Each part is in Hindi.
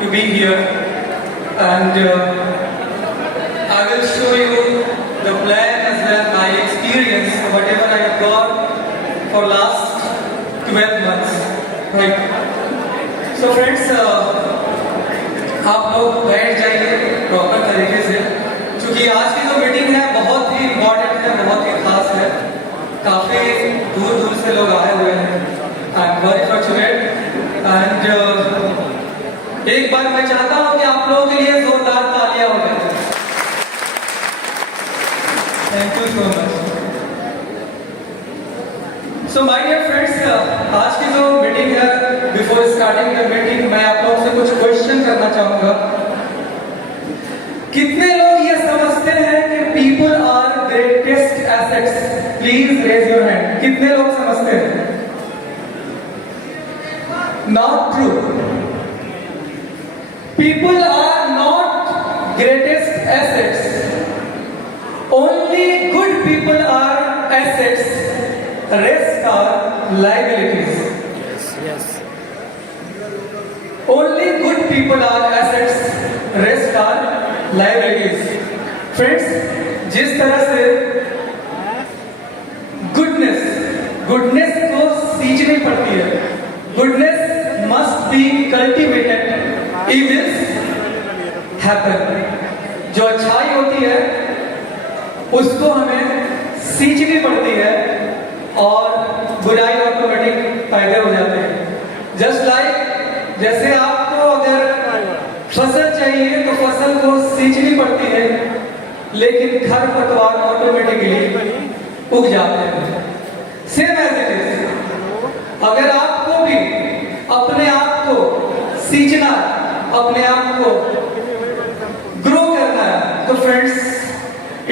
to be here, and I will show you the plan as well my experience, whatever I have got for last 12 months, right? So friends, आप लोग बैठ जाइए प्रॉपर तरीके से, क्योंकि आज की जो मीटिंग है बहुत ही इम्पोर्टेंट है, बहुत ही खास है। काफी दूर दूर से लोग आए हुए हैं। I am very fortunate and एक बार मैं चाहता हूं कि आप लोगों के लिए जोरदार तालियां हो जाए। Thank you so much. So my dear friends, आज की जो मीटिंग है, बिफोर स्टार्टिंग द मीटिंग मैं आप लोगों से कुछ क्वेश्चन करना चाहूंगा। कितने लोग ये समझते हैं कि people are greatest assets? Please raise your hand. कितने लोग समझते हैं? Not true. People are not greatest assets. Only good people are assets, rest are liabilities. Only good people are assets, rest are liabilities. Friends, जिस तरह से गुडनेस को सींचनी पड़ती है, goodness must be cultivated, evils happen. जो अच्छाई होती है उसको हमें सींचनी पड़ती है और बुराई ऑटोमेटिक पैदा हो जाते हैं। जस्ट लाइक जैसे आपको अगर फसल चाहिए तो फसल को सींचनी पड़ती है, लेकिन खरपतवार ऑटोमेटिकली उग जाते हैं। सेम एज इट इज, अगर आपको भी अपने आप को सींचना, अपने आप को ग्रो करना है, तो friends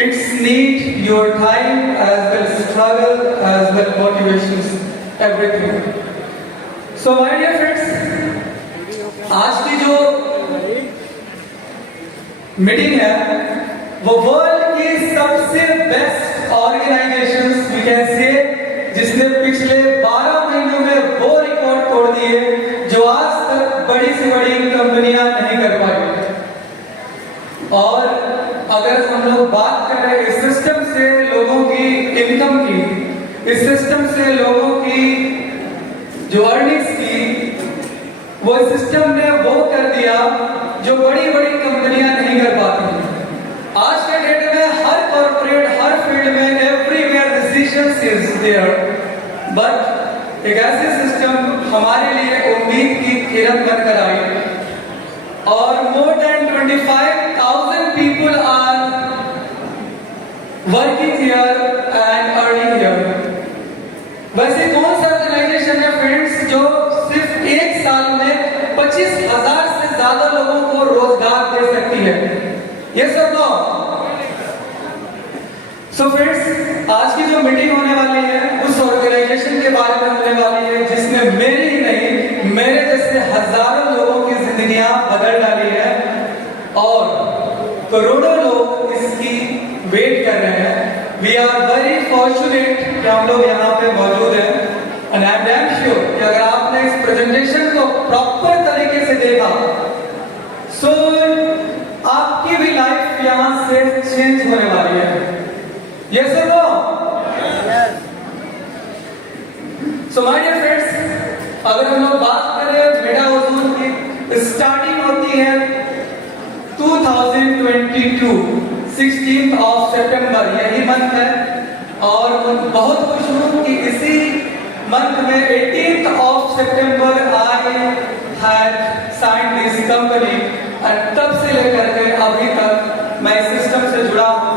it's need your time as well struggle as well motivations, everything. So my dear friends, आज की जो मीटिंग है वो वर्ल्ड की सबसे best organisations we can say, जिसने पिछले 12 महीनों में वो रिकॉर्ड तोड़ दिए जो आज तक बड़ी से बड़ी कंपनियां नहीं कर पाई। और अगर हम लोग बात करें इस सिस्टम से लोगों की इनकम की, इस सिस्टम से लोगों की जो अर्निंग्स की, वो सिस्टम ने वो कर दिया जो बड़ी बड़ी कंपनियां नहीं कर पाती। आज के डेट में हर कॉर्पोरेट, हर फील्ड में everywhere decisions is there, but एक ऐसे सिस्टम हमारे लिए उम्मीद की किरण बनकर आई और more than 25,000 people are working here and earning here. वैसे कौन सा ऑर्गेनाइजेशन है फ्रेंड्स जो सिर्फ एक साल में 25,000 से ज्यादा लोगों को रोजगार दे सकती है? ये सब नो। सो फ्रेंड्स, आज की जो मीटिंग होने वाली है उस ऑर्गेनाइजेशन के बारे में होने वाली है जिसने मेरी ही नहीं, मेरे जैसे हजारों लोगों की जिंदगियां बदल डाली है और करोड़ों लोग इसकी वेट कर रहे हैं। वी आर वेरी फॉर्चुनेट कि हम लोग यहाँ पे मौजूद हैं and I am damn sure कि अगर आपने इस प्रेजेंटेशन को प्रॉपर तरीके से देखा, सो आपकी भी लाइफ यहाँ से चेंज होने वाली है। Yes or no? Yes. So my dear friends, अगर हम लोग बात करें मेटा ओजोन की, स्टार्टिंग होती है 2022 16th ऑफ सितंबर, यही मंथ है। और बहुत खुश हूँ कि इसी मंथ में 18th of September I had signed this company, और तब से लेकर के अभी तक मैं इस सिस्टम से जुड़ा हूँ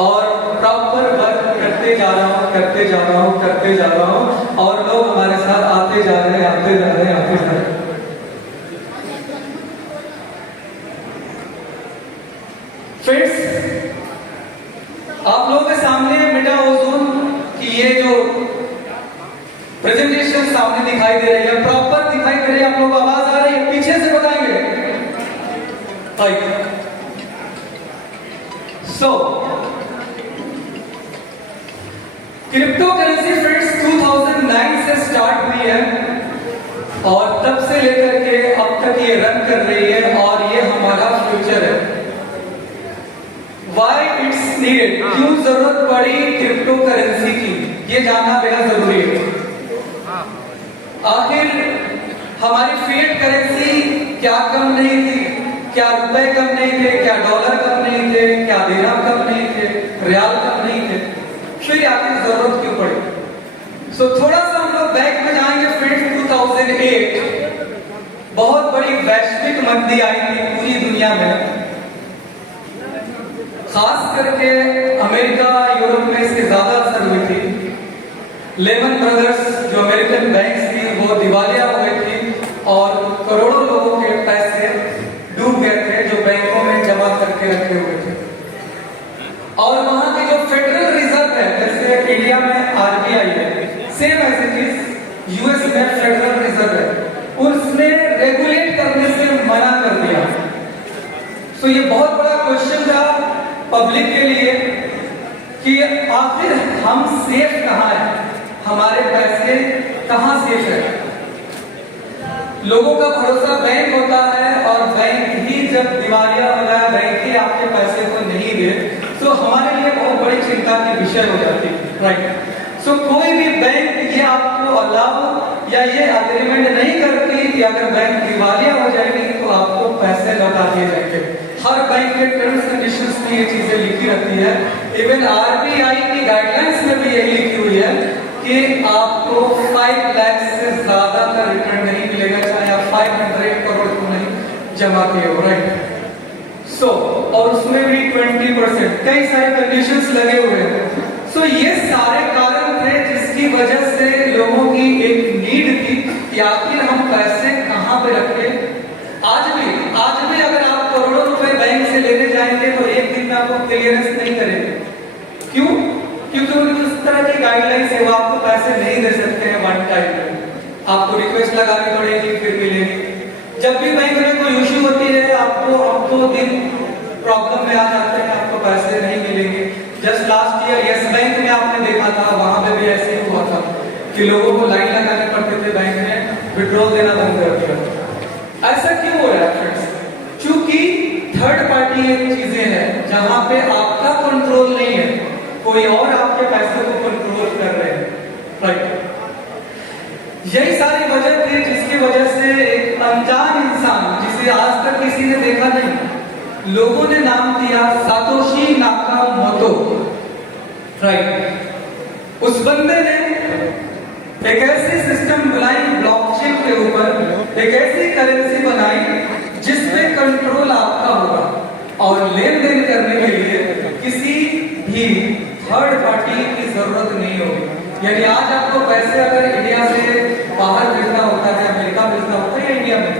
और प्रॉपर वर्क करते जा रहा हूँ, करते जा रहा हूँ, करते जा रहा हूँ, और लोग हमारे साथ आते जा रहे हैं, आते जा रहे हैं, आते जा रहे हैं। फ्रेंड्स, आप लोगों के सामने मेटा ओजोन की ये जो प्रेजेंटेशन सामने दिखाई दे रही है, प्रॉपर दिखाई दे रही है, आप लोग आवाज आ रही है? पीछे से बताएंगे। सो क्रिप्टो करेंसी फ्रेंड्स 2009 से स्टार्ट हुई है और तब से लेकर के अब तक ये रन कर रही है और ये हमारा फ्यूचर है। Why it's needed? क्यों जरूरत पड़ी क्रिप्टो करेंसी की, ये जानना बेहद जरूरी है। आखिर हमारी फिएट करेंसी क्या कम नहीं थी, क्या रुपए कम नहीं थे, क्या डॉलर कम नहीं थे, क्या दिरहम कम नहीं थे, रियाल कम नहीं थे, फिर आखिर जरूरत क्यों पड़ी? सो थोड़ा सा हम लोग बैक में जाएंगे। फ्रेंड्स 2008 बहुत बड़ी वैश्विक मंदी आई थी पूरी दुनिया में, खास करके अमेरिका यूरोप में इसकी ज्यादा असर हुई थी। लेमन ब्रदर्स जो अमेरिकन बैंक्स थी वो दिवालिया हो गई थी और करोड़ों लोगों के पैसे डूब गए थे जो बैंकों में जमा करके रखे हुए थे। और वहां की जो फेडरल रिजर्व है, जैसे इंडिया में आरबीआई है, सेम ऐसी चीज यूएस में फेडरल रिजर्व है, उसने रेगुलेट करने से मना कर दिया। सो ये बहुत बड़ा क्वेश्चन था पब्लिक के लिए कि आखिर हम सेफ कहां है, हमारे पैसे कहां सेफ है। लोगों का भरोसा बैंक होता है और बैंक ही जब दिवालिया हो जाए, बैंक ही आपके पैसे को नहीं दे, तो हमारे लिए बहुत बड़ी चिंता की विषय हो जाती है, राइट। सो कोई भी बैंक ये आपको अलाउ या ये अग्रीमेंट नहीं करती कि अगर बैंक दिवालिया हो जाएगी तो आपको पैसे लौटा दिए जाएंगे। हर बैंक के टर्म्स कंडीशंस में ये चीजें लिखी रहती है। इवन आरबीआई की गाइडलाइंस में भी यही लिखी हुई है कि आपको 5 लाख से ज्यादा का रिटर्न नहीं मिलेगा, चाहे आप 500 करोड़ को नहीं जमा किए हो, राइट। सो और उसमें भी 20%, कई सारे कंडीशंस लगे हुए हैं। सो ये सारे कारण थे जिसकी वजह से लोगों की एक नीड थी कि आखिर हम पैसे कहां पे रखें। आज भी अगर आप करोड़ों रुपए बैंक से लेने जाएंगे तो एक दिन में आपको क्लियरेंस नहीं करेंगे। क्यों? क्योंकि उनकी उस तरह की गाइडलाइंस है, वो आपको पैसे नहीं दे सकते हैं वन टाइम में, आपको रिक्वेस्ट लगानी पड़ेगी फिर मिलेगी। जब भी बैंक में कोई इश्यू होती है आपको अब 2 दिन प्रॉब्लम में आ जाते हैं, आपको पैसे नहीं मिलेंगे। Just last year yes bank में आपने देखा था, वहां पे भी ऐसे ही हुआ था कि लोगों को लाइन लगाने पड़ते थे, बैंक ने विड्रॉल देना बंद कर दिया। ऐसा क्यों हो रहा है फ्रेंड्स? क्योंकि थर्ड पार्टी एक चीजें हैं जहां पे आपका कंट्रोल नहीं है, कोई और आपके पैसे को कंट्रोल कर रहे हैं, राइट। यही सारी वजह थी जिसकी वजह से एक अनजान इंसान जिसे आज तक किसी ने देखा नहीं, लोगों ने नाम दिया सातोशी नाकामोटो, राइट। उस बंदे ने एक ऐसी सिस्टम बनाई ब्लॉकचेन के ऊपर, एक ऐसी करेंसी बनाई जिसपे कंट्रोल आपका होगा और लेन देन करने के लिए किसी भी थर्ड पार्टी की जरूरत नहीं होगी। यानी आज आपको पैसे अगर इंडिया से बाहर भेजना होता है, अमेरिका भेजना होता है या इंडिया में,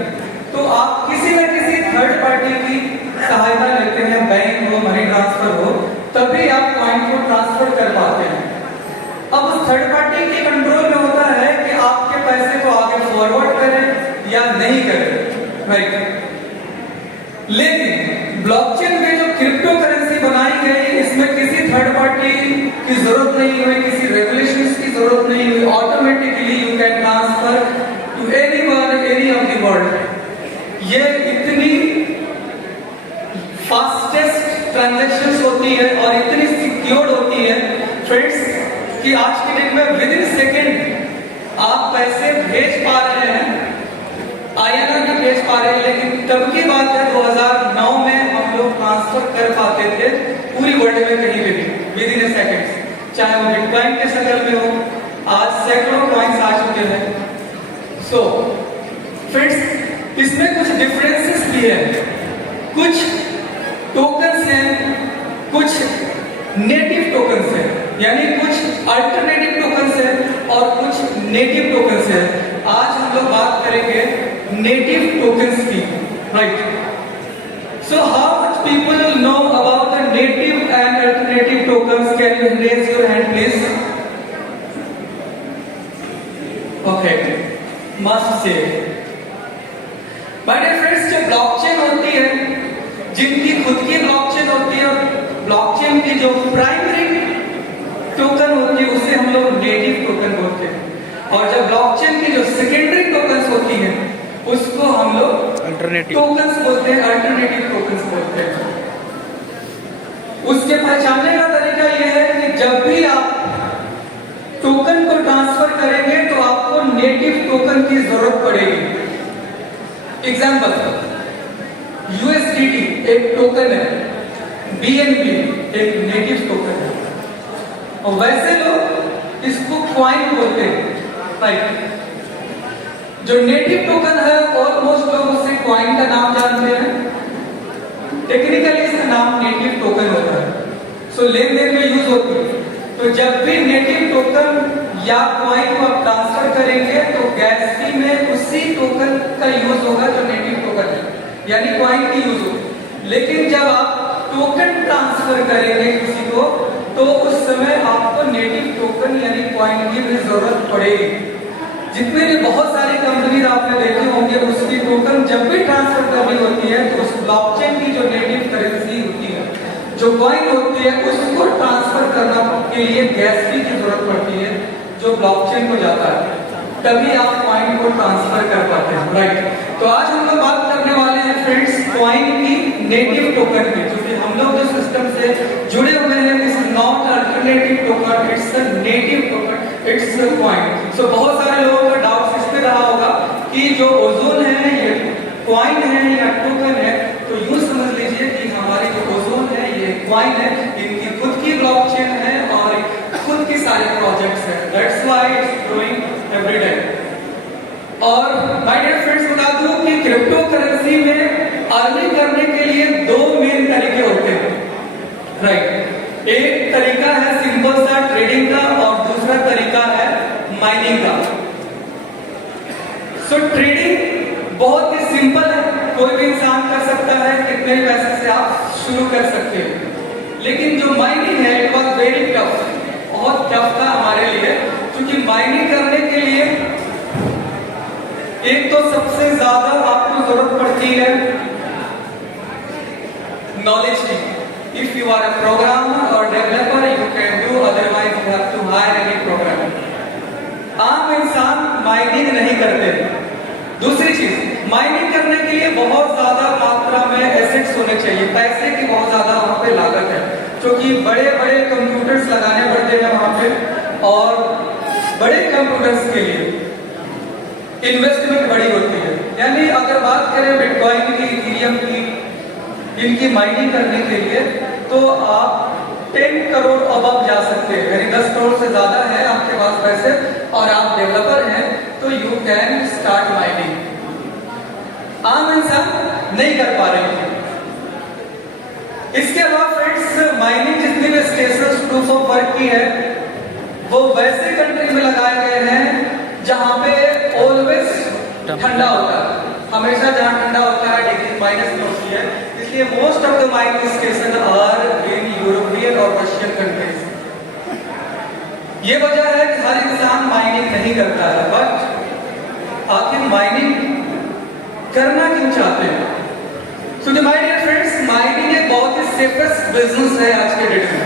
तो आप किसी न किसी थर्ड पार्टी की सहायता लेते हैं, बैंक हो, मनी ट्रांसफर हो, तभी आप कॉइन को ट्रांसफर कर पाते हैं। अब उस थर्ड पार्टी के कंट्रोल में होता है कि आपके पैसे को आगे फॉरवर्ड करें या नहीं करें, राइट। लेकिन ब्लॉकचेन में जो क्रिप्टो करेंसी बनाई गई, इसमें किसी थर्ड पार्टी की जरूरत नहीं हुई, किसी रेगुलेशंस की जरूरत नहीं हुई, automatically you can transfer to anyone any of the world. ये इतनी फास्टेस्ट ट्रांजैक्शंस होती है और इतनी सिक्योर्ड होती है फ्रेंड्स कि आज के डेट में विद इन सेकेंड आप पैसे भेज पा रहे हैं, आईएनआर भी भेज पा रहे हैं। लेकिन तब की बात है 2009 में हम लोग ट्रांसफर कर पाते थे पूरी वर्ल्ड में कहीं पे भी विद इन सेकेंड, चाहे वो बिटकॉइन के शक्ल में हो। आज सैकड़ों कॉइन्स आ चुके हैं। सो फ्रेंड्स इसमें कुछ डिफरेंसेस भी है, कुछ टोकन्स हैं, कुछ नेटिव टोकन्स हैं, यानी कुछ अल्टरनेटिव टोकन्स हैं और कुछ नेटिव टोकन्स हैं। आज हम लोग बात करेंगे नेटिव टोकन्स की, right. So how much people know about the native and alternative tokens? Can you raise your hand please? Okay, must say my dear friends, जो ब्लॉकचेन होती है, जिनकी खुद की ब्लॉकचेन होती है, ब्लॉकचेन की जो प्राइमरी टोकन होती है उसे हम लोग नेटिव टोकन बोलते हैं। और जब ब्लॉकचेन की जो सेकेंडरी टोकन्स होती हैं उसको हम लोग अल्टरनेटिव टोकन्स बोलते हैं, अल्टरनेटिव टोकन्स बोलते हैं। उसके पहचानने का तरीका यह है कि जब भी आप टोकन को ट्रांसफर करेंगे तो आपको नेटिव टोकन की जरूरत पड़ेगी। एग्जांपल, यूएसडीटी एक टोकन है, बीएनबी एक नेटिव टोकन है, और वैसे लोग इसको क्वाइन बोलते हैं, राइट। जो नेटिव टोकन है ऑलमोस्ट लोग उससे क्वाइन का नाम जानते हैं, टेक्निकली इसका नाम नेटिव टोकन होता है। सो लेन देन में यूज होती है। तो जब भी नेटिव टोकन या क्वाइन को आप ट्रांसफर करेंगे तो गैस फी में उसी टोकन का यूज होगा जो नेटिव टोकन है, यानी क्वाइन की यूज होगी। लेकिन जब आप टोकन ट्रांसफर करेंगे किसी को तो उस समय आपको नेटिव टोकन यानी क्वाइन की भी जरूरत पड़ेगी। जितने भी बहुत सारी कंपनीज आपने देखे होंगे उसकी टोकन जब भी ट्रांसफर करनी होती है तो उस ब्लॉकचेन की जो नेटिव करेंसी होती है, जो कॉइन होती है, उसको ट्रांसफर करना के लिए गैस फी की जरूरत पड़ती है जो ब्लॉकचेन को जाता है, तभी आप कॉइन को ट्रांसफर कर पाते हैं, राइट। तो आज हम लोग बात करने वाले हैं फ्रेंड्स कॉइन की नेटिव टोकन की, क्योंकि हम लोग जो सिस्टम से जुड़े हुए हैं this is not alternative token, it's a native token, it's a coin. So बहुत सारे लोगों का डाउट इस पे रहा होगा कि जो ओजोन है ये कॉइन है या टोकन है, तो यूं समझ लीजिए कि हमारी जो ओजोन है ये कॉइन है, इनकी खुद की ब्लॉकचेन है और खुद की सारे प्रोजेक्ट्स हैं, that's why it's growing every day. और माय डियर फ्रेंड्स बता दूं कि क्रिप्टो करेंसी में अर्निंग करने के लिए दो मेन तरीके होते हैं, राइट। एक तरीका है सिंपल सा ट्रेडिंग का और दूसरा तरीका है माइनिंग का। सो ट्रेडिंग बहुत ही सिंपल है, कोई भी इंसान कर सकता है, कितने भी पैसे से आप शुरू कर सकते हो। लेकिन जो माइनिंग है इट वाज वेरी टफ, बहुत टफ था हमारे लिए, क्योंकि माइनिंग करने के लिए एक तो सबसे ज्यादा आपको जरूरत पड़ती है नॉलेज की। If you are a programmer और developer you can do, otherwise you have to hire any programmer. आम इंसान माइनिंग नहीं करते। दूसरी चीज, माइनिंग करने के लिए बहुत ज्यादा मात्रा में एसेट्स होने चाहिए, पैसे की बहुत ज्यादा वहां पे लागत है, क्योंकि बड़े बड़े कंप्यूटर्स लगाने पड़ते हैं वहां पे, और बड़े कंप्यूटर्स के लिए इन्वेस्टमेंट बड़ी होती है। यानी अगर बात करें बिटकॉइन की, इथेरियम की, इनकी माइनिंग करने के लिए तो आप 10 करोड़ अबव जा सकते हैं, यानी 10 करोड़ से ज्यादा है आपके पास पैसे और आप डेवलपर हैं तो यू कैन स्टार्ट माइनिंग। आम इंसान नहीं कर पा रहे हैं। इसके अलावा फ्रेंड्स माइनिंग जितनी भी स्टेशंस प्रूफ ऑफ वर्क की है वो वैसे कंट्री में लगाए गए हैं जहां पे ऑलवेज ठंडा होता है, हमेशा जहां ठंडा होता है डिग्री माइनस में होती है, इसलिए most of the mining station are in European और रशियन कंट्रीज। ये वजह है कि हर इंसान माइनिंग नहीं करता है, बट आखिर माइनिंग करना क्यों चाहते हैं? So my dear friends, mining एक बहुत ही सेफेस्ट बिजनेस है आज के डेट में।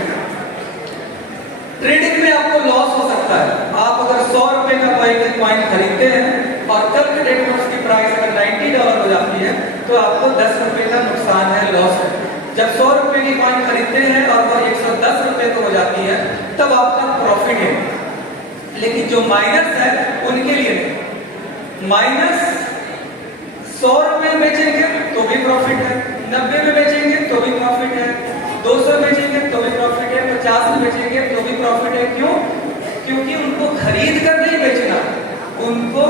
ट्रेडिंग में आपको लॉस हो सकता है। आप अगर 100 रुपए का कोई कॉइन खरीदते हैं और कल के डेट में उसकी प्राइस अगर $90 हो जाती है तो आपको 10 रुपए का नुकसान है, लॉस है। जब 100 रुपए की कॉइन खरीदते हैं और वो 110 रुपए को हो जाती है तब आपका प्रॉफिट है। लेकिन जो माइनस है उनके लिए नहीं। माइनस 100 रुपए बेचेंगे तो भी प्रॉफिट है, 90 में बेचेंगे तो भी प्रॉफिट है, 200 बेचेंगे तो भी प्रॉफिट है, 50 में बेचेंगे तो भी प्रॉफिट है। क्यों? क्योंकि उनको खरीद कर नहीं बेचना, उनको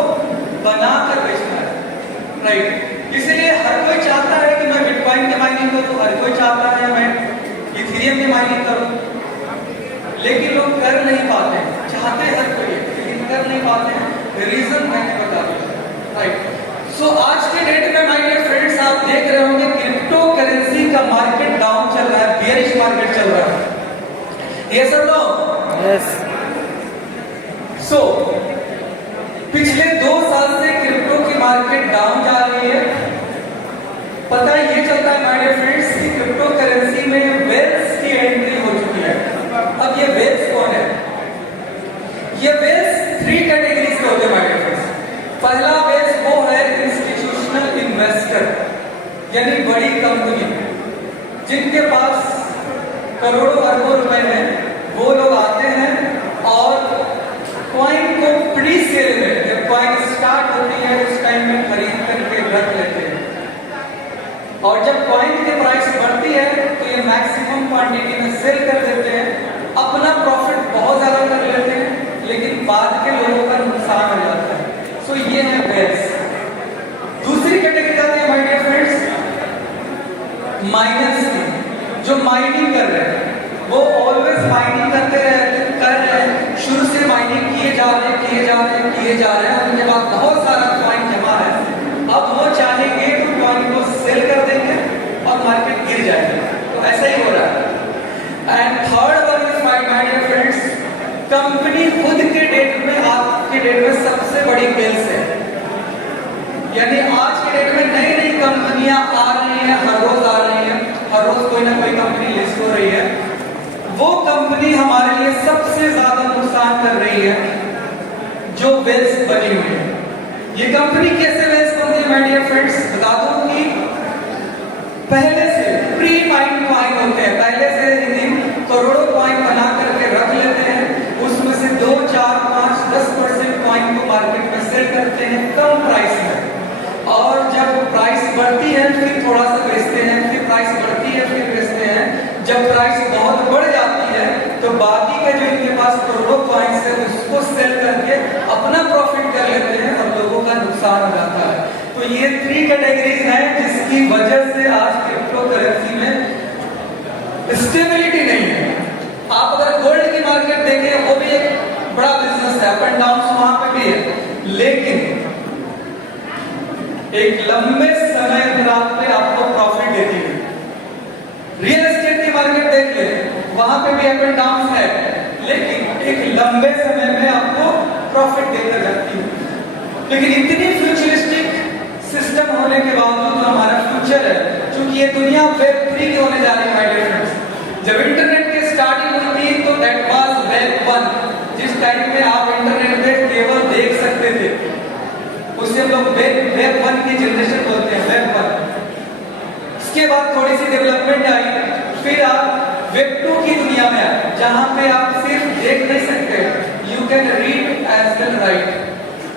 बनाकर बेचना है, राइट। इसलिए हर कोई चाहता है कि मैं बिटकॉइन की माइनिंग करूं, हर कोई चाहता है मैं इथेरियम की माइनिंग करूं, लेकिन लोग कर नहीं पाते। चाहते हर कोई लेकिन कर नहीं पाते। रीजन मैंने बता दिया, राइट। सो आज के डेट में माय डियर फ्रेंड्स आप देख रहे होंगे क्रिप्टो करेंसी का मार्केट डाउन चल रहा है, बेयरिश मार्केट चल रहा है। ये सब लोग यस। सो पिछले 2 साल से क्रिप्टो की मार्केट डाउन जा रही है। पता ये चलता है माय डियर फ्रेंड्स कि क्रिप्टो करेंसी में वेल्स की एंट्री हो चुकी है। अब ये वेल्स कौन है? ये वेल्स 3 कैटेगरीज के यानी बड़ी कंपनी जिनके पास करोड़ों अरबों रुपए हैं, वो लोग आते हैं और कॉइन को प्री सेल में, जब कॉइन स्टार्ट होती है उस टाइम में खरीद करके रख लेते हैं, और जब कॉइन की प्राइस बढ़ती है तो ये मैक्सिमम क्वांटिटी में सेल कर देते हैं, अपना प्रॉफिट बहुत ज्यादा कर लेते हैं, लेकिन बाद के लोगों का नुकसान हो जाता है। सो ये है बेल्स। दूसरी कैटेगरी आती है माय डियर फ्रेंड्स, माइनर्स की, जो माइनिंग कर रहे हैं, वो ऑलवेज माइनिंग कर रहे हैं, शुरू से माइनिंग किए जा रहे हैं, उनके पास बहुत सारा कॉइन जमा है, अब वो चाहेंगे तो कॉइन को सेल कर देंगे और मार्केट गिर जाएगी। तो ऐसा ही हो रहा है। And third one is my dear friends, company खुद के डेट में, आज के डेट में सबसे बड़ी बेल्स है, यानी आज के डेट में नई नई कंपनियां आ रही हैं, हर रोज आ रही हैं, हर रोज कोई ना कोई कंपनी लिस्ट हो रही है। वो कंपनी हमारे लिए सबसे ज्यादा नुकसान कर रही है जो वेल्स बनी हुई है। ये कंपनी कैसे वेल्स बनती है माय डियर फ्रेंड्स, बता दूं कि पहले से प्री माइंड कॉइन होते हैं, पहले से इन करोड़ों कॉइन बना करके रख लेते हैं, उसमें से 2, 4, 5, 10% कॉइन को मार्केट में सेल करते हैं कम प्राइस में, और जब प्राइस बढ़ती है फिर थोड़ा सा बेचते हैं, फिर प्राइस बढ़ती है फिर बेचते हैं। जब प्राइस बहुत बढ़ जाती है तो बाकी के जो इनके पास करोड़ों कॉइन्स है उसको सेल करके अपना प्रॉफिट कर लेते हैं और लोगों का नुकसान हो जाता है। तो ये 3 कैटेगरीज हैं जिसकी वजह से आज क्रिप्टो करेंसी में स्टेबिलिटी नहीं है। आप अगर गोल्ड की मार्केट देखें, वो भी एक बड़ा बिजनेस है, अप एंड डाउन वहां पे भी है, लेकिन एक लंबे समय अंतराल पे आपको प्रॉफिट देती है। रियल एस्टेट की मार्केट देखिए, वहां पे भी अप एंड डाउन है, लेकिन एक लंबे समय में आपको प्रॉफिट देकर जाती है। लेकिन इतनी फ्यूचरिस्टिक सिस्टम होने के बावजूद जो हमारा फ्यूचर है, क्योंकि ये दुनिया वेब 3 की होने जा रही है माय डियर फ्रेंड्स। जब इंटरनेट की स्टार्टिंग हुई थी तो दैट वाज वेब 1, जिस टाइम में आप इंटरनेट पे केवल देख सकते थे, उसे हम लोग वेब 1 की जनरेशन बोलते हैं, वेब 1। उसके बाद थोड़ी सी डेवलपमेंट आई, फिर आप वेब 2 की दुनिया में आए, जहां पे आप सिर्फ देख नहीं सकते, you can read as well right.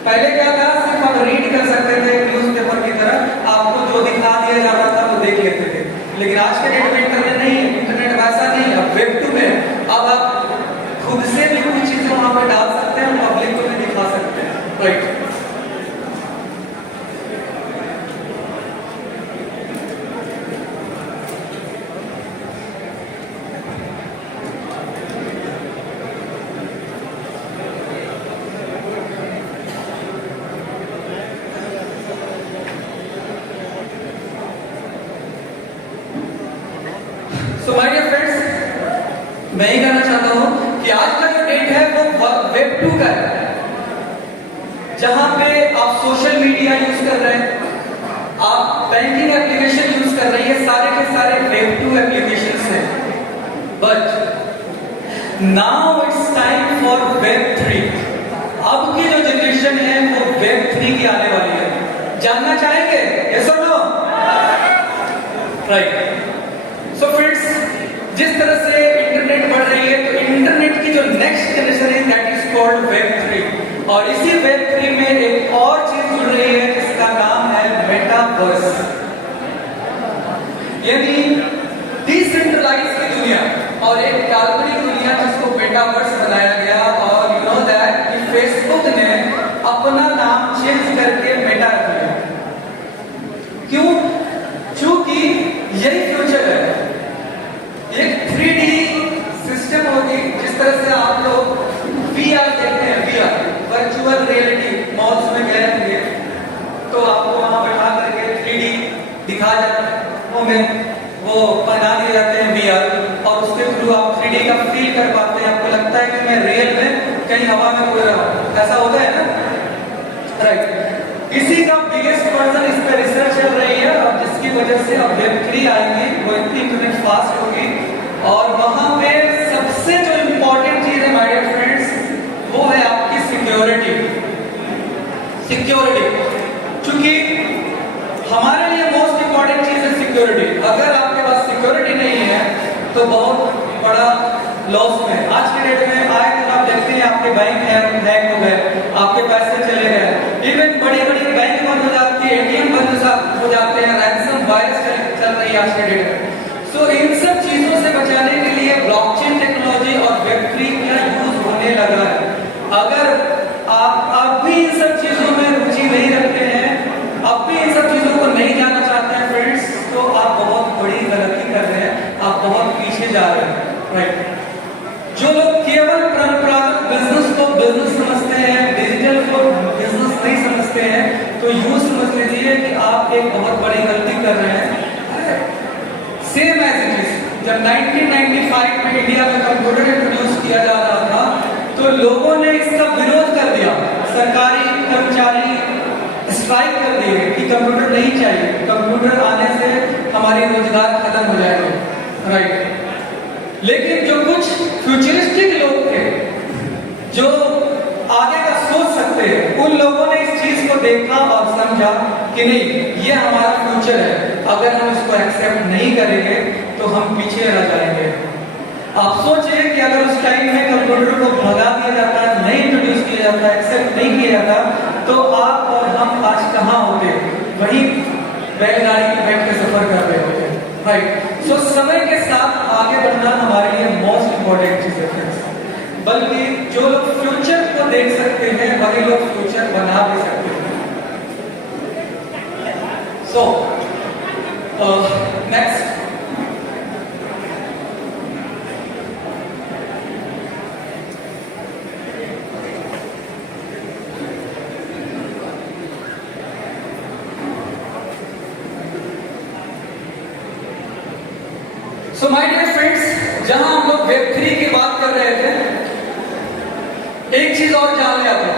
पहले क्या था, सिर्फ आप रीड कर सकते थे न्यूज़पेपर की तरह, आपको जो दिखा दिया जाता था वो देख लेते थे। लेकिन आज के डेट में इंटरनेट नहीं है, इंटरनेट वैसा नहीं है, अब वेब 2 में अब आप खुद से भी कुछ चीजें वहां पर डाल सकते हैं, पब्लिक को भी दिखा सकते हैं, right. So my dear friends, मैं ही कहना चाहता हूं कि आज का जो डेट है वो वेब 2 का है, जहां पे आप सोशल मीडिया यूज कर रहे हैं, आप बैंकिंग एप्लीकेशन यूज कर रहे हैं, सारे के सारे वेब 2 एप्लीकेशंस हैं। But now it's time for web 3। अब की जो जनरेशन है वो वेब 3 की आने वाली है। जानना चाहेंगे यस और नो? राइट। सो फ्रेंड्स, जिस तरह से इंटरनेट बढ़ रही है, तो इंटरनेट की जो नेक्स्ट जनरेशन है दैट इज कॉल्ड वेब 3, और इसी वेब 3 में एक और चीज जुड़ रही है जिसका नाम है मेटावर्स, यानी डिसेंट्रलाइज की दुनिया और एक काल्पनिक दुनिया जिसको मेटावर्स बनाया गया। और यू नो दैट कि फेसबुक ने अपना नाम चेंज करके मेटा रख दिया। क्यों? क्योंकि यही फ्यूचर है, एक 3D सिस्टम होगी, जिस तरह से आप लोग VR देखते हैं, VR वर्चुअल रियलिटी मॉल्स में गए होंगे, तो आपको वहां बैठा करके 3D दिखा जाता है, वो बना दिए जाते हैं VR, और उसके थ्रू आप 3D का फील कर पाते हैं, आपको लगता है कि मैं रियल में कहीं हवा में उड़ रहा हूं, ऐसा होता है ना, राइट। इसी का बिगेस्ट वर्जन इस पर रिसर्च चल रही है, और जिसकी वजह से अब वेब 3 आएंगी, वो इतनी इंटरनेट फास्ट होगी, और वहां पे सबसे जो इंपॉर्टेंट चीज है माय डियर फ्रेंड्स, वो है आपकी सिक्योरिटी। क्योंकि हमारे लिए मोस्ट इंपॉर्टेंट चीज है सिक्योरिटी। अगर आपके पास सिक्योरिटी नहीं है तो बहुत बड़ा लॉस में। आज के डेट में आए दिन आप देखते हैं आपके बैंक हैक हो गए, आपके पैसे चले गए, इवन बड़ी बड़ी बैंक बंद हो जाती है, एटीएम बंद हो जाते हैं, रैंसम वायरस चल रही है आज के डेट में। सो इन सब चीजों से बचाने के लिए ब्लॉकचेन टेक्नोलॉजी और वेब3 का यूज होने लगा है। अगर आप भी इन सब चीजों में रुचि नहीं रखते हैं, आप भी इन सब चीजों को नहीं जानना चाहते हैं फ्रेंड्स, तो आप बहुत बड़ी गलती कर रहे हैं, आप बहुत पीछे जा रहे हैं, राइट। जो लोग केवल परंपरागत बिजनेस को बिजनेस समझते हैं, डिजिटल को बिजनेस नहीं समझते हैं, तो यूं समझ लीजिए कि आप एक बहुत बड़ी गलती कर रहे हैं। सेम एज इट इज, जब 1995 में इंडिया में कंप्यूटर इंट्रोड्यूस किया जा रहा था तो लोगों ने इसका विरोध कर दिया, सरकारी कर्मचारी स्ट्राइक कर दिए कि कंप्यूटर नहीं चाहिए, कंप्यूटर आने से हमारी रोजगार खत्म हो जाएगा, राइट। लेकिन जो कुछ फ्यूचरिस्टिक लोग थे जो आगे का सोच सकते हैं, उन लोगों ने इस चीज को देखा और समझा कि नहीं, ये हमारा फ्यूचर है, अगर हम इसको एक्सेप्ट नहीं करेंगे तो हम पीछे रह जाएंगे। आप सोचिए कि अगर उस टाइम में कंप्यूटर को भगा दिया जाता, नहीं इंट्रोड्यूस किया जाता, एक्सेप्ट नहीं किया जाता, तो आप और हम आज कहाँ होते, वही बैलगाड़ी में बैठ के सफर कर रहे होते, राइट। सो समय के साथ आगे बढ़ना हमारे लिए मोस्ट इंपॉर्टेंट चीज है फ्रेंड्स। बल्कि जो लोग फ्यूचर को देख सकते हैं वही लोग फ्यूचर बना भी सकते हैं। So next, so my dear friends, जहां हम लोग वेब3 की बात कर रहे थे, एक चीज और जान लिया था।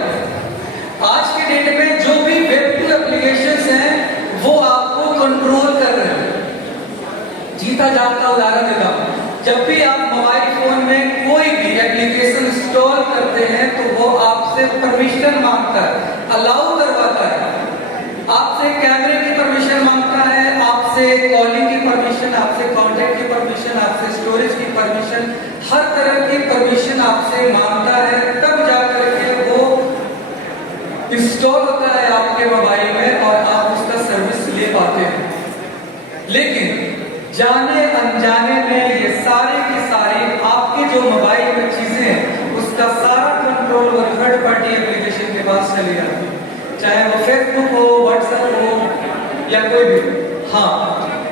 आज के डेट में जो भी वेब2 एप्लीकेशंस हैं वो आपको कंट्रोल कर रहे हैं। जीता जागता उदाहरण देता हूं, जब भी आप मोबाइल फोन में कोई भी एप्लीकेशन इंस्टॉल करते हैं तो वो आपसे परमिशन मांगता है, अलाउ करवाता है, आपसे कैमरे की परमिशन मांगता है, आपसे कॉलिंग की परमिशन, आपसे कॉन्टैक्ट की परमिशन, आपसे स्टोरेज की परमिशन, हर तरह की परमिशन आपसे मांगता है, तब जाकर के वो इंस्टॉल होता है आपके मोबाइल में और आप उसका सर्विस ले पाते हैं। लेकिन जाने अनजाने में ये सारे के सारे आपके जो मोबाइल में चीजें हैं उसका सारा कंट्रोल वो थर्ड पार्टी एप्लीकेशन के पास चली जाती है, चाहे वो फेसबुक हो, व्हाट्सएप हो या कोई भी। हाँ,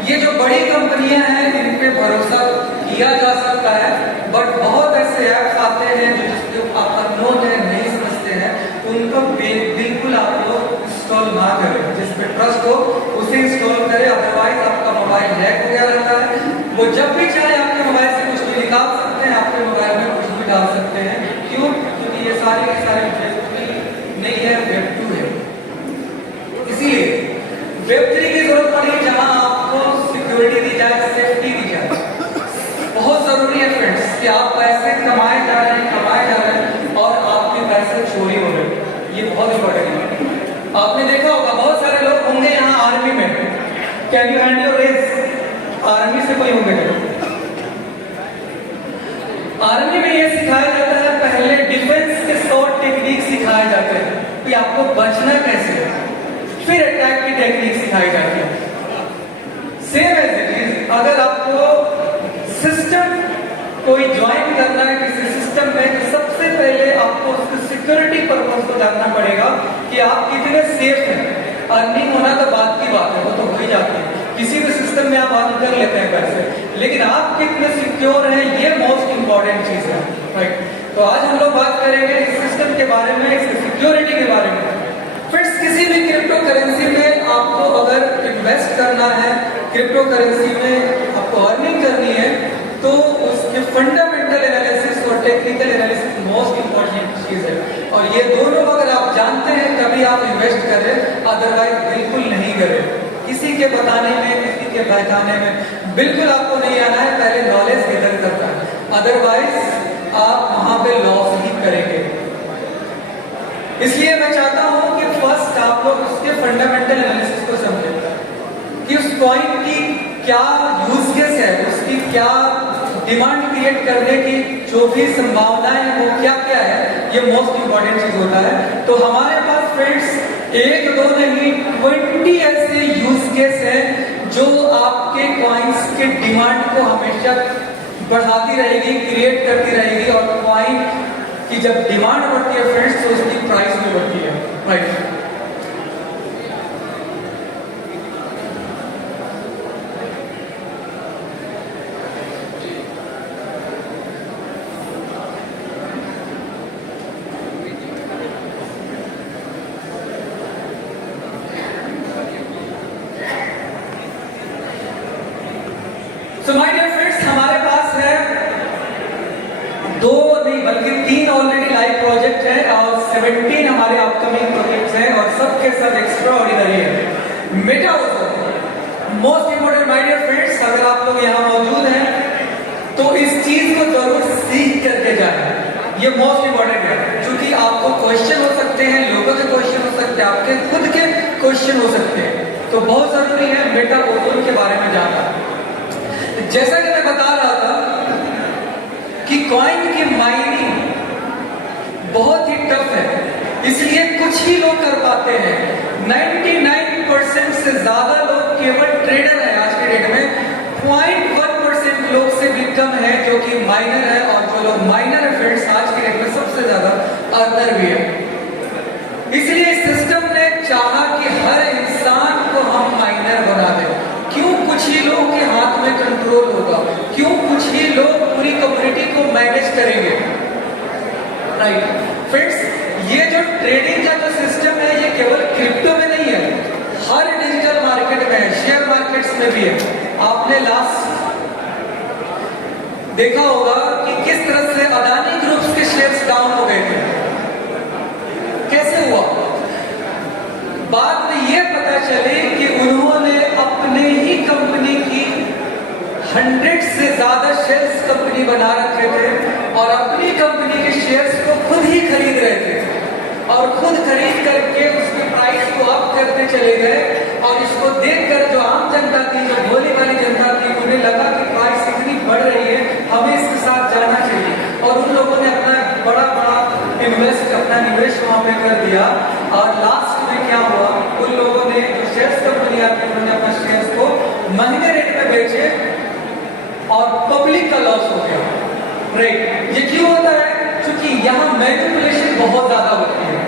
ये जो बड़ी कंपनियां हैं इन पे भरोसा किया जा सकता है, बट बहुत ऐसे ऐप्स आते हैं जो जिसके आप अननोन है, नहीं समझते हैं, उनको बिल्कुल आप लोग इंस्टॉल ना करें। जिस पे ट्रस्ट हो उसे इंस्टॉल करें, अदरवाइज आपका मोबाइल हैक हो गया रहता है। वो जब भी चाहे आपके मोबाइल से कुछ भी निकाल सकते हैं, आपके मोबाइल में कुछ भी डाल सकते हैं। क्यों? क्योंकि ये सारे के सारे नहीं है, वेब2 है। इसीलिए वेब3 की जरूरत पड़ी जहां आपको सिक्योरिटी दी जाए, सेफ्टी दी जाए। बहुत जरूरी है फ्रेंड्स कि आप पैसे कमाए जा रहे हैं और आपके पैसे चोरी हो रहे हैं, ये बहुत इंपॉर्टेंट है। आपने देखा होगा बहुत सारे लोग होंगे यहाँ आर्मी में, can you hand your race? Army से कोई होंगे? आर्मी में ये सिखाया जाता है, पहले डिफेंस के 100 टेक्निक सिखाए जाते हैं कि आपको बचना कैसे है, फिर अटैक की टेक्निक सिखाई जाती है। सेम एज इट इज, अगर आपको सिस्टम कोई ज्वाइन करना है किसी सिस्टम में, तो सबसे पहले आपको उसके सिक्योरिटी पर्पस को जानना पड़ेगा कि आप कितने सेफ हैं। अर्निंग होना तो बात की बात है, वो तो हो ही जाती है, किसी भी सिस्टम में आप अर्न कर लेते हैं पैसे, लेकिन आप कितने सिक्योर हैं ये मोस्ट इंपॉर्टेंट चीज है, राइट। तो आज हम लोग बात करेंगे इस सिस्टम के बारे में, इसकी सिक्योरिटी के बारे में। फ्रेंड्स, किसी भी क्रिप्टो करेंसी में आपको अगर इन्वेस्ट करना है, क्रिप्टो करेंसी में आपको अर्निंग करनी है, तो उसके फंडामेंटल एनालिसिस और टेक्निकल एनालिसिस मोस्ट इंपॉर्टेंट चीज है। और ये दोनों अगर आप जानते हैं तभी आप इन्वेस्ट करें, अदरवाइज बिल्कुल नहीं करें। किसी के बताने में, किसी के बहकाने में बिल्कुल आपको नहीं आना है, पहले नॉलेज गेदर करना है, अदरवाइज आप वहां पे लॉस ही करेंगे। इसलिए मैं चाहता हूं कि फर्स्ट आप लोग उसके फंडामेंटल एनालिसिस को समझें कि उस कॉइन की क्या यूज केस है, उसकी क्या डिमांड क्रिएट करने की जो भी संभावनाएं हैं वो क्या क्या है, ये मोस्ट इंपॉर्टेंट चीज होता है। तो हमारे पास फ्रेंड्स एक दो नहीं 20 ऐसे यूज केस हैं जो आपके कॉइन्स के डिमांड को हमेशा बढ़ाती रहेगी, क्रिएट करती रहेगी, और कॉइन की जब डिमांड बढ़ती है फ्रेंड्स तो उसकी प्राइस भी बढ़ती है, right. So my dear friends, हमारे पास है दो नहीं बल्कि 3 ऑलरेडी लाइव प्रोजेक्ट है और 17 हमारे अपकमिंग प्रोजेक्ट्स हैं और सबके सब एक्स्ट्रा ऑर्डिनरी है। Metaverse most important my dear friends, अगर आप लोग यहाँ मौजूद हैं तो इस चीज को जरूर सीख करके जाए, ये मोस्ट इंपोर्टेंट है, क्योंकि आपको क्वेश्चन हो सकते हैं, लोगों के क्वेश्चन हो सकते हैं, आपके खुद के क्वेश्चन हो सकते हैं, तो बहुत जरूरी है मेटावर्स के बारे में जानना। जैसा कि मैं बता रहा था कि कॉइन की माइनिंग बहुत ही टफ है, इसलिए कुछ ही लोग कर पाते हैं। 99% से ज्यादा लोग केवल ट्रेडर है आज के डेट में, 0.1% लोग से भी कम है जो कि माइनर है, और जो लोग माइनर है फ्रेंड्स आज के डेट में सबसे ज्यादा अर्नर भी है। इसलिए सिस्टम ने चाहा कि हर इंसान को हम माइनर बना दें। क्यों कुछ ही लोगों के हाथ में कंट्रोल होगा, क्यों कुछ ही लोग पूरी कम्युनिटी को मैनेज करेंगे, राइट फ्रेंड्स। ये जो ट्रेडिंग का जो सिस्टम है ये केवल क्रिप्टो में नहीं है, हर डिजिटल मार्केट में है, शेयर मार्केट्स में भी है। आपने लास्ट देखा होगा कि किस तरह से अदानी ग्रुप्स के शेयर्स डाउन हो गए थे, कैसे हुआ? बाद में ये पता चले कि उन्होंने अपने ही कंपनी की 100 से ज्यादा शेयर्स कंपनी बना रखे थे और अपनी कंपनी के शेयर्स को खुद ही खरीद रहे थे और खुद खरीद करके उसकी प्राइस को अप करते चले गए। और इसको देखकर जो आम जनता थी, जो भोली वाली जनता थी, उन्हें लगा कि प्राइस इतनी बढ़ रही है, हमें इसके साथ जाना चाहिए, और उन लोगों ने अपना बड़ा इन्वेस्ट, अपना निवेश वहां पे कर दिया। और लास्ट में क्या हुआ, उन लोगों ने जो शेयर्स कंपनी आती, उन्होंने अपने शेयर्स को महंगे रेट में बेचे और पब्लिक का लॉस हो गया, राइट। ये क्यों होता है? क्योंकि यहाँ मैनिपुलेशन बहुत ज्यादा होती है,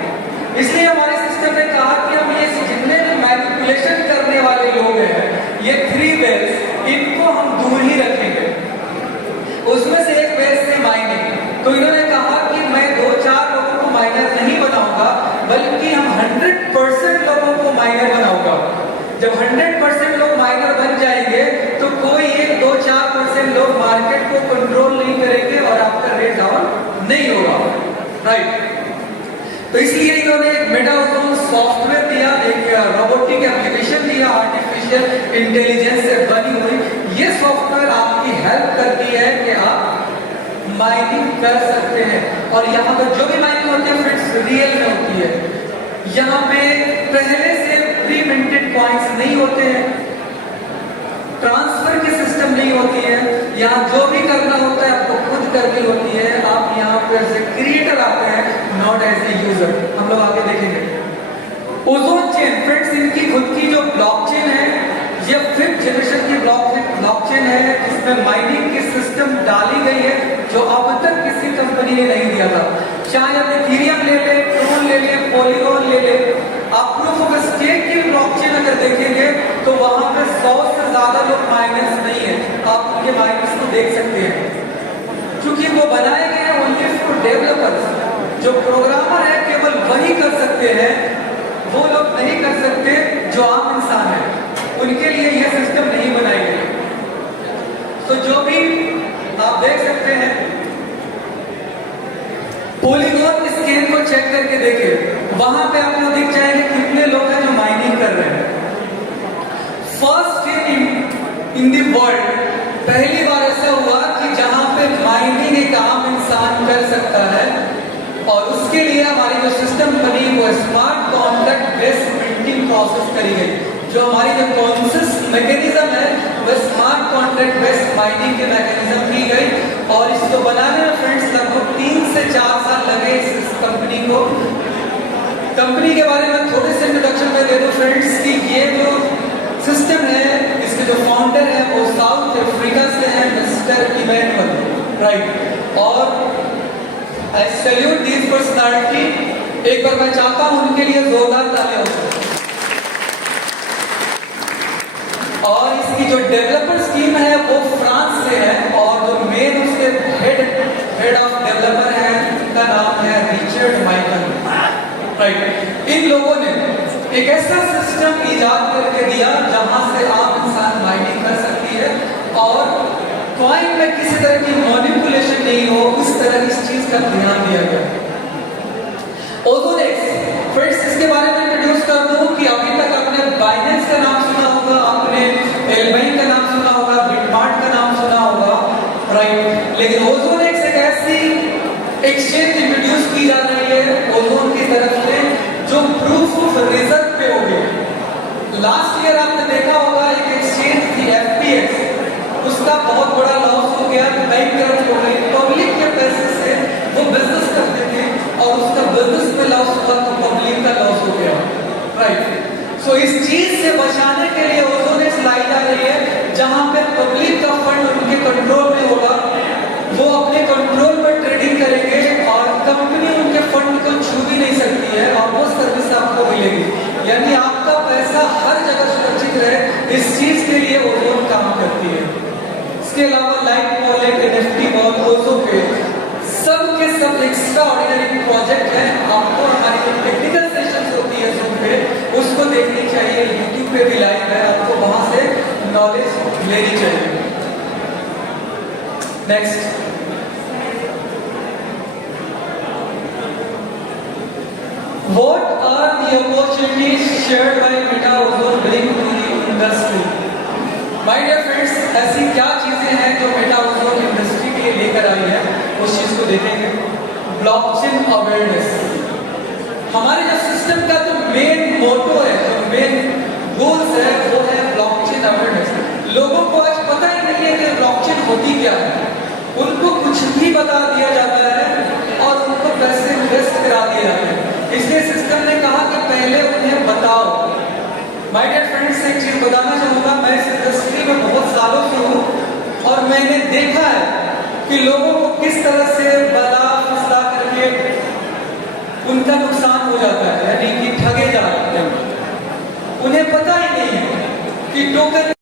इसलिए हमारे सिस्टम ने कहा कि हम ये जितने भी मैनिपुलेशन करने वाले लोग हैं, ये 3 बेल्स, इनको हम दूर ही रखेंगे। उसमें से एक बेल्स है माइनिंग, तो इन्होंने कहा कि मैं 2-4 लोगों को माइनर नहीं बनाऊंगा, बल्कि हम 100% लोगों को माइनर बनाऊंगा। जब 100% लोग माइनर बन जाएंगे तो कोई 1-2-4% लोग मार्केट को कंट्रोल नहीं करेंगे और आपका रेट डाउन नहीं होगा, राइट। तो इसलिए इन्होंने एक मेटावर्स सॉफ्टवेयर दिया, एक रोबोटिक एप्लीकेशन दिया, आर्टिफिशियल इंटेलिजेंस से बनी हुई। ये सॉफ्टवेयर आपकी हेल्प करती है कि आप माइनिंग कर सकते हैं, और यहाँ पर जो भी माइनिंग होती है फ्रेंड्स रियल में होती है। यहाँ पे पहले से प्री मिंटेड कॉइन्स नहीं होते हैं, ट्रांसफर की सिस्टम नहीं होती है, यहाँ जो भी करना होता है आपको खुद करनी होती है। आप यहाँ पर से क्रिएटर आते हैं, नॉट एज ए यूजर। हम लोग आगे देखेंगे। ओजोन चेन फ्रेंड्स, इनकी खुद की जो ब्लॉकचेन है, ये 5th जनरेशन की ब्लॉकचेन है, जिसमें माइनिंग की सिस्टम डाली गई है जो अब तक किसी कंपनी ने नहीं दिया था। चाहे आप इथेरियम ले ले, ट्रोन ले ले, पॉलीगॉन ले ले, आप प्रूफ ऑफ स्टेक की ब्लॉकचेन अगर देखेंगे तो वहां पे 100 से ज्यादा लोग माइनर्स नहीं है। आप उनके माइनर्स को देख सकते हैं, क्योंकि वो बनाए गए हैं ओनली फॉर डेवलपर्स। जो प्रोग्रामर है केवल वही कर सकते हैं, वो लोग नहीं कर सकते जो आम इंसान है, उनके लिए यह सिस्टम नहीं बनाई गई। तो जो भी आप देख सकते हैं, पॉलीगॉन स्कैन को चेक करके देखिए, वहां पे आपको दिख जाएंगे कितने लोग हैं जो माइनिंग कर रहे हैं। फर्स्ट इन द वर्ल्ड पहली बार ऐसा हुआ कि जहां पे माइनिंग एक आम इंसान कर सकता है, और उसके लिए हमारी जो सिस्टम बनी वो smart contract based printing process करी गई। जो हमारी जो कॉन्सेस मैकेनिज्म है वह स्मार्ट कॉन्ट्रैक्ट बेस्ड माइनिंग के मैकेनिज्म की गई और इसको बनाने में फ्रेंड्स लगभग 3 से 4 साल लगे इस कंपनी को। कंपनी के बारे में थोड़े से इंट्रोडक्शन में दे दूं फ्रेंड्स कि ये जो सिस्टम है, इसके जो फाउंडर है वो साउथ अफ्रीका से है, मिस्टर इमैनुअल, राइट। और आई सैल्यूट दिस पर्सनालिटी। एक बार मैं चाहता हूं उनके लिए जोरदार तालियां हो। और इसकी जो डेवलपर टीम है वो फ्रांस से है और जो मेन उसके हेड ऑफ डेवलपर है उनका नाम है रिचर्ड माइकल, राइट। इन लोगों ने एक ऐसा सिस्टम इजाद करके दिया जहां से आप इंसान माइनिंग कर सकती है और कॉइन में किसी तरह की मैनिपुलेशन नहीं हो, उस तरह इस चीज का ध्यान दिया गया। ओजोनेक्स फ्रेंड्स, इसके बारे में इंट्रोड्यूस कर दूं कि अभी तक आपने बाइनेंस का नाम सुना होगा, आपने एलबाइन का नाम सुना होगा, बिटमार्ट का नाम सुना होगा, राइट। लेकिन ओजोनेक्स एक ऐसी एक्सचेंज इंट्रोड्यूस की जा रही है ओजोन की तरफ से जो प्रूफ ऑफ रिजर्व पे होगी। लास्ट ईयर आपने देखा होगा एक एक्सचेंज थी FTX, उसका बहुत बड़ा लॉस हो गया, बैंकरप्ट हो गई। पब्लिक के पैसे से वो बिजनेस करते थे और उसका बिजनेस में लॉस हुआ तो पब्लिक का लॉस हो गया, राइट। सो इस चीज से बचाने के लिए ओजोनेक्स लाई जा रही है जहां पे पब्लिक का फंड उनके कंट्रोल में होगा, वो अपने कंट्रोल पर ट्रेडिंग करेंगे और कंपनी उनके फंड को छू भी नहीं सकती है और वो सर्विस आपको मिलेगी, यानी आपका पैसा हर जगह सुरक्षित रहे। इस चीज के लिए ओजोन काम करती है। इसके अलावा लाइट वॉलेट, NFT वॉल, ओजो पे सब के सब एक्स्ट्रा ऑर्डिनरी प्रोजेक्ट है। आपको हमारी जो टेक्निकल सेशंस होती है Zoom पे उसको देखनी चाहिए, YouTube पे भी लाइव है, आपको वहां से नॉलेज लेनी चाहिए। Next, what are the opportunities shared by Meta Ozone bring to the industry? My dear friends, ऐसी क्या चीजें हैं जो Meta Ozone इंडस्ट्री के लिए लेकर आई है, उस चीज को देखेंगे। ब्लॉकचेन अवेयरनेस, हमारे जो सिस्टम का जो मेन मोटो है, जो मेन गोल्स है, वो है ब्लॉकचेन अवेयरनेस। लोगों को आज पता ही नहीं है कि ब्लॉकचेन होती क्या है, उनको कुछ भी बता दिया जाता है और उनको पैसे इन्वेस्ट करा दिए जाते हैं। इसलिए सिस्टम ने कहा कि पहले उन्हें बताओ। माय डियर फ्रेंड्स, एक चीज बताना चाहूंगा, मैं इस इंडस्ट्री में बहुत सालों से हूं और मैंने देखा है कि लोगों को किस तरह से बता फंसा करके उनका नुकसान हो जाता है, यानी कि ठगे जाते हैं। उन्हें पता ही नहीं है कि टोकन